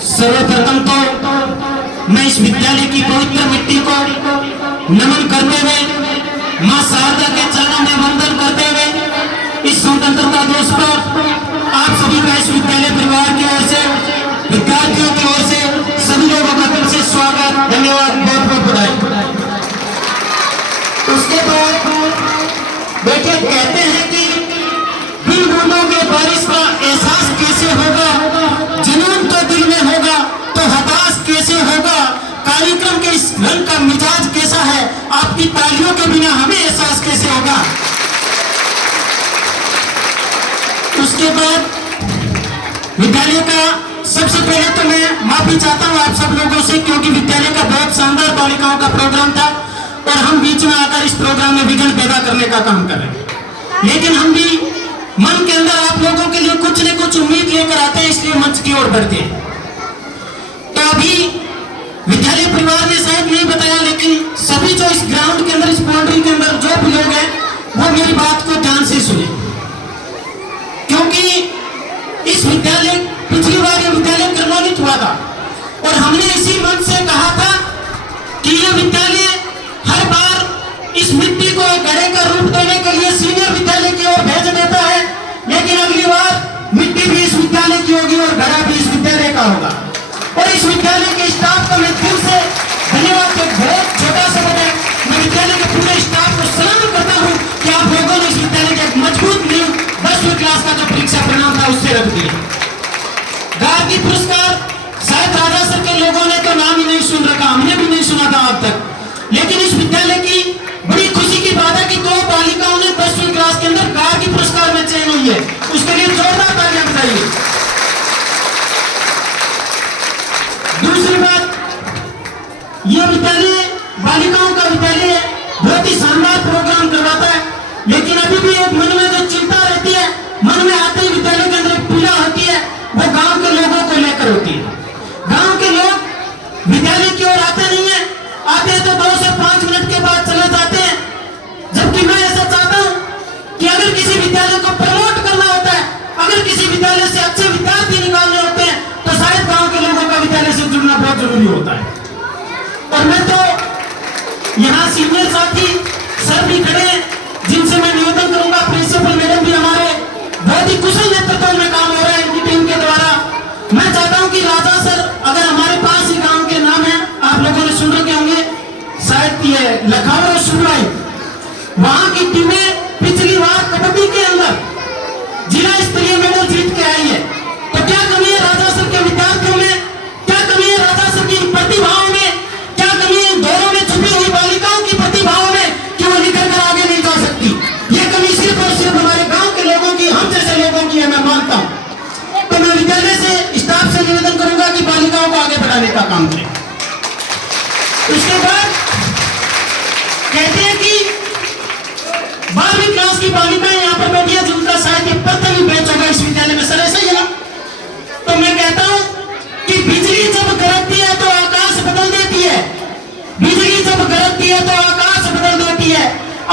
सर्वप्रथम तो मैं इस विद्यालय की पवित्र मिट्टी को नमन करते हुए मां शारदा के चरणों में वंदन करते हुए इस स्वतंत्रता दिवस पर आप सभी का इस विद्यालय परिवार की ओर से, विद्यार्थियों की ओर से, सभी लोगों का दिल से स्वागत, धन्यवाद, बहुत बहुत बधाई। उसके बाद बेटे कहते हैं कि बिन बूंदों के बारिश का एहसास कैसे होगा, जुनून तो दिल में होगा तो हताश कैसे होगा, कार्यक्रम के इस रंग का मिजाज कैसा है, आपकी तालियों के बिना हमें एहसास कैसे होगा। उसके बाद विद्यालय का सबसे पहले तो मैं माफी चाहता हूं आप सब लोगों से, क्योंकि विद्यालय का बहुत शानदार बालिकाओं का प्रोग्राम था और हम बीच में आकर इस प्रोग्राम में विघ्न पैदा करने का काम कर रहे हैं। लेकिन हम भी मन के अंदर आप लोगों के लिए कुछ न कुछ उम्मीद लेकर आते हैं, इसलिए मंच की ओर बढ़ते हैं। तो अभी विद्यालय परिवार ने शायद नहीं बताया, लेकिन सभी जो इस ग्राउंड के अंदर, इस बाउंड्री के अंदर जो भी लोग हैं वो मेरी बात को ध्यान से सुने, क्योंकि इस विद्यालय पिछली बार ये विद्यालय कर्मोन्नत हुआ था और हमने इसी मंच से कहा था कि यह विद्यालय हर बार इस मिट्टी को घड़े का रूप देने के लिए सीनियर विद्यालय की ओर भेज देता है, लेकिन अगली बार मिट्टी भी इस विद्यालय की होगी और घड़ा भी इस विद्यालय का होगा। और इस विद्यालय के स्टाफ का मैं दिल से धन्यवाद, तो बहुत छोटा सा है, मैं विद्यालय के पूरे स्टाफ को सलाम करता हूँ कि आप लोगों ने इस विद्यालय का एक मजबूत नींव 10वीं क्लास का जो परीक्षा परिणाम था उससे रख दिया। गार्गी पुरस्कार शायद राजा सर के लोगों ने तो नाम ही नहीं सुन रखा, हमने भी नहीं सुना था अब तक, लेकिन इस विद्यालय की बड़ी खुशी की बात है कि 2 बालिकाओं ने 10वीं क्लास के अंदर गार्गी पुरस्कार में चयन हुई है, उसके लिए जोरदार तालियां बजाइए। दूसरी बात, यह विद्यालय बालिकाओं का विद्यालय है, बहुत ही शानदार प्रोग्राम करवाता है, लेकिन अभी भी एक मन में जो चिंता रहती है, मन में आते ही विद्यालय के अंदर एक पीड़ा होती है, वो गांव के लोगों को लेकर होती है। गांव के लोग विद्यालय की ओर आते नहीं है, आते हैं तो 2 से 5 मिनट के बाद चले जाते हैं, जबकि मैं ऐसा चाहता हूं कि अगर किसी विद्यालय को प्रमोट करना होता है, अगर किसी विद्यालय से अच्छे विद्यार्थी निकालने होते हैं, तो शायद गांव के लोगों का विद्यालय से जुड़ना बहुत जरूरी होता है। और मैं तो यहाँ सीनियर साथी सर भी खड़े हैं, जिनसे मैं निवेदन करूंगा, प्रिंसिपल मैडम भी हमारे बहुत ही कुशल नेतृत्व में काम हो रहा है इनकी टीम के द्वारा। मैं चाहता हूं कि राजा सर, अगर हमारे पास ही गांव के नाम है, आप लोगों ने सुन रखे होंगे, शायद ये लखावर और सुनवाई, वहां की टीमें पिछली बार कबड्डी के अंदर जिला स्तरीय मेडल जीत के आई है। तो क्या कमी है राजा सर के विद्यार्थियों में, क्या कमी है राजा सर की प्रतिभाओं में, क्या कमी है दौरों में छुपी हुई बालिकाओं की प्रतिभाओं में कि वो निकल कर आगे नहीं जा सकती। ये कमी सिर्फ और सिर्फ हमारे गांव के लोगों की, हम जैसे लोगों की है, मैं मानता हूं। तो मैं विद्यालय से, स्टाफ से निवेदन करूंगा कि बालिकाओं को आगे बढ़ाने का काम करें। उसके बाद कहते हैं कि 12वीं क्लास की बालिकाएं यहाँ पर बैठी है, जिनका शायद ये प्रथम ही बैच होगा इस विद्यालय में, सर ऐसा ही है ना? तो मैं कहता हूं कि बिजली जब गरजती है तो आकाश बदल देती है, बिजली जब गरजती है तो आकाश बदल देती है,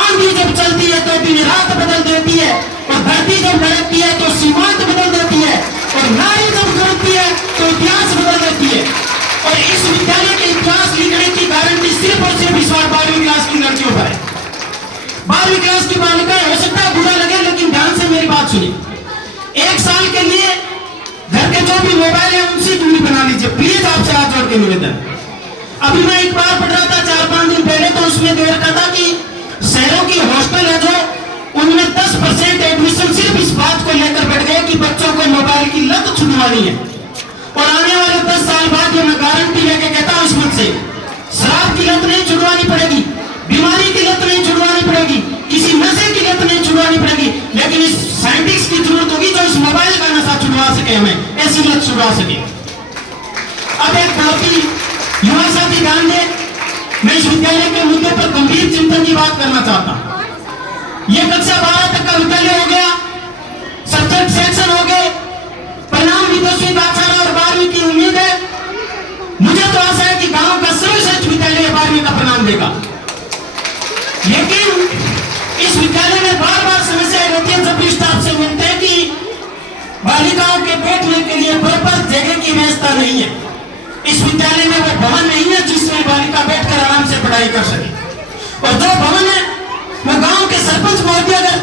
आंधी जब चलती है तो दिन रात बदल देती है, और धरती जब धड़कती है तो सीमांत बदल देती है, और नारी जब गरजती है तो इतिहास बदल देती है। और इस विद्यालय के इतिहास लिखने की गारंटी सिर्फ और सिर्फ इस बार 12वीं क्लास की लड़कियों पर है। 12वीं क्लास की बालिकाएं, हो सकता है बुरा लगे, लेकिन ध्यान से मेरी बात सुनिए। 1 साल के लिए घर के जो भी मोबाइल है उनसे दूरी बना लीजिए, प्लीज, आपसे हाथ जोड़ के निवेदन। अभी मैं एक बार पढ़ रहा था 4-5 दिन पहले, तो उसमें दे रखा था कि शहरों की हॉस्टल है जो, उनमें 10% एडमिशन सिर्फ इस बात को लेकर बैठ गए कि बच्चों को मोबाइल की लत छुड़वानी है। और आने वाले 10 साल बाद, ये मैं गारंटी लेके कहता हूं इस मत से, शराब की लत नहीं छुड़वानी पड़ेगी, बीमारी की लत नहीं छुड़वानी पड़ेगी, किसी नशे की लत नहीं छुड़वानी पड़ेगी, लेकिन इस साइंटिस्ट की जरूरत होगी जो इस मोबाइल का नशा छुड़वा सके, हमें ऐसी लत छुड़वा सके। अब एक बहुत ही युवा साथी ध्यान दे, मैं इस विद्यालय के मुद्दे पर गंभीर चिंतन की बात करना चाहता हूं। यह कक्षा 12 तक का विद्यालय हो गया, सब्जेक्ट सेक्शन हो गए, परिणाम भी 10वीं पाठशाला और 12वीं की उम्मीद है। मुझे तो आशा है कि गांव का सर्वश्रेष्ठ विद्यालय 12वीं का परिणाम देगा, लेकिन इस विद्यालय में बार-बार समस्याएं रहती है। जब भी स्टाफ से मिलते हैं कि बालिकाओं के बैठने के लिए बराबर जगह की व्यवस्था नहीं है। इस विद्यालय में वो भवन नहीं है जिसमें बालिका बैठकर आराम से पढ़ाई कर सके। और जो भवन है वो गांव के सरपंच महोदय, अगर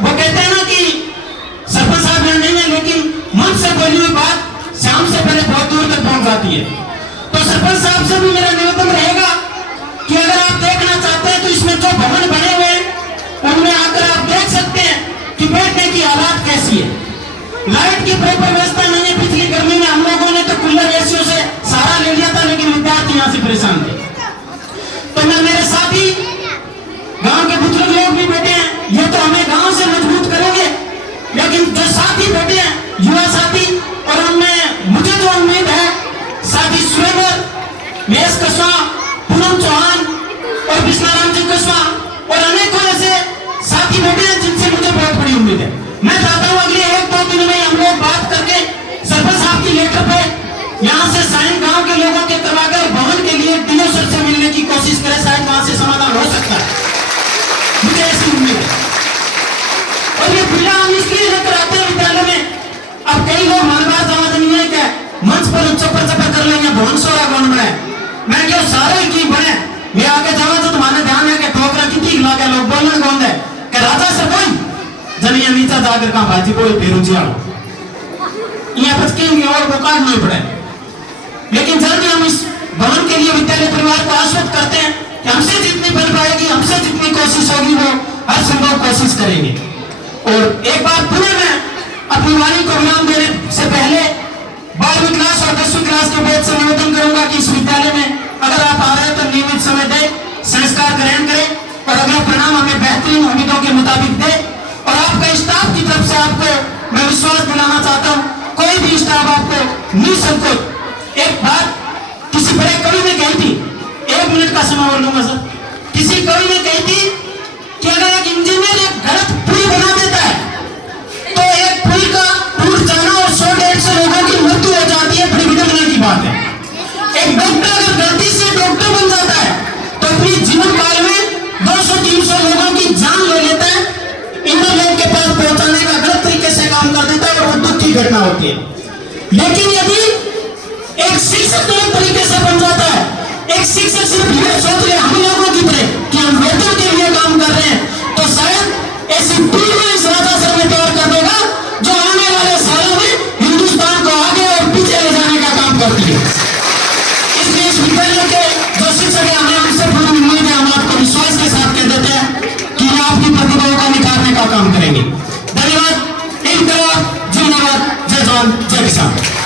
वो कहते हैं ना कि सरपंच साहब यहाँ नहीं है, लेकिन मन से बोली हुई बात शाम से पहले बहुत दूर तक पहुंच जाती है। तो सरपंच साहब से भी मेरा निवेदन रहेगा कि अगर आप देखना चाहते हैं तो इसमें जो भवन बने हुए हैं उनमें आकर आप देख सकते हैं कि बैठने की हालात कैसी है। लाइट की प्रॉपर व्यवस्था नहीं है। पिछली गर्मी में हम लोगों ने तो कूलर एसियों से सहारा ले लिया था, लेकिन विद्यार्थी यहाँ से परेशान थे। तो मैं मेरे साथी गांव के बुजुर्ग लोग भी बैठे हैं, ये तो हमें गांव से मजबूत करेंगे, लेकिन जो साथी बैठे हैं युवा साथी, और उनमें मुझे जो उम्मीद है साथी सुरेंद्र, महेश कस्वा, पूनम चौहान और विष्णाराम जी कस्वा और अनेकों ऐसे साथी बैठे हैं जिनसे मुझे बहुत बड़ी उम्मीद है। मैं चाहता हूँ अगले 1-2 दिन में हम लोग बात करके सरपंच साहब की लेटर पे यहाँ से साइन गांव के लोगों के करवाकर भवन के लिए डीओ सर से मिलने की कोशिश करें, शायद वहां से समाधान हो सकता है, मुझे ऐसी उम्मीद है। और ये बिल्ला हम इसलिए लेकर आते हैं विद्यालय में। अब कई लोग मानवाद आवाज नहीं है क्या मंच पर चप्पर चप्पर कर लेंगे, भवन सोरा कौन बनाए, मैं क्यों सारे की बने, मैं आगे जावा तो तुम्हारे ध्यान है कि ठोकरा कितनी लगा लोग बोलने कौन है कि राजा से कोई जनिया नीचा जाकर कहा भाजी कोई बेरुचिया यहाँ बच के और वो काट नहीं पड़े। लेकिन जल्दी हम इस भवन के लिए विद्यालय परिवार को आश्वस्त करते हैं कि हमसे जितनी बन पाएगी, हमसे जितनी कोशिश होगी वो हर संभव कोशिश करेंगे। और एक बार पुनः मैं अपनी वाणी को विराम देने से पहले 12वीं क्लास और 10वीं क्लास के बैच से निवेदन करूंगा कि इस विद्यालय में अगर आप आ रहे हैं तो नियमित समय दे, संस्कार ग्रहण करें और अगला परिणाम हमें बेहतरीन उम्मीदों के मुताबिक दे। और आपका स्टाफ की तरफ से आपको मैं विश्वास दिलाना चाहता हूँ, कोई भी स्टाफ आपको निसंकोच। एक बात किसी बड़े कवि ने कही थी, 1 मिनट का समय और लूंगा सर। किसी कवि ने कही थी कि अगर एक इंजीनियर एक गलत पुल बना देता है तो एक पुल का टूट जाना और 100-150 लोगों की मृत्यु हो जाती है, बड़ी विडंबना की बात है। एक डॉक्टर अगर गलती से डॉक्टर बन जाता है तो अपनी जीवन काल में 200-300 लोगों की जान ले लेता है, इन लोगों के पास पहुंचाने का गलत तरीके से काम कर देता है और वो दुख की घटना होती है। लेकिन यदि एक शिक्षक गलत तरीके से बन जाता है, एक शिक्षक सिर्फ ये सोच रहे हम लोगों की तरह कि हम वेतन के लिए काम कर रहे हैं, तो शायद ऐसी टीम इस राजा सर में तैयार कर देगा जो आने वाले सालों में हिंदुस्तान को आगे और पीछे ले जाने का काम करती है। इसलिए इस विद्यालय के जो शिक्षक है हमें हमसे पूरी उम्मीद है, हम आपको विश्वास के साथ कह देते हैं कि आपकी प्रतिभाओं को निखारने का काम करेंगे। धन्यवाद। जिंदाबाद, जय जवान, जय किसान।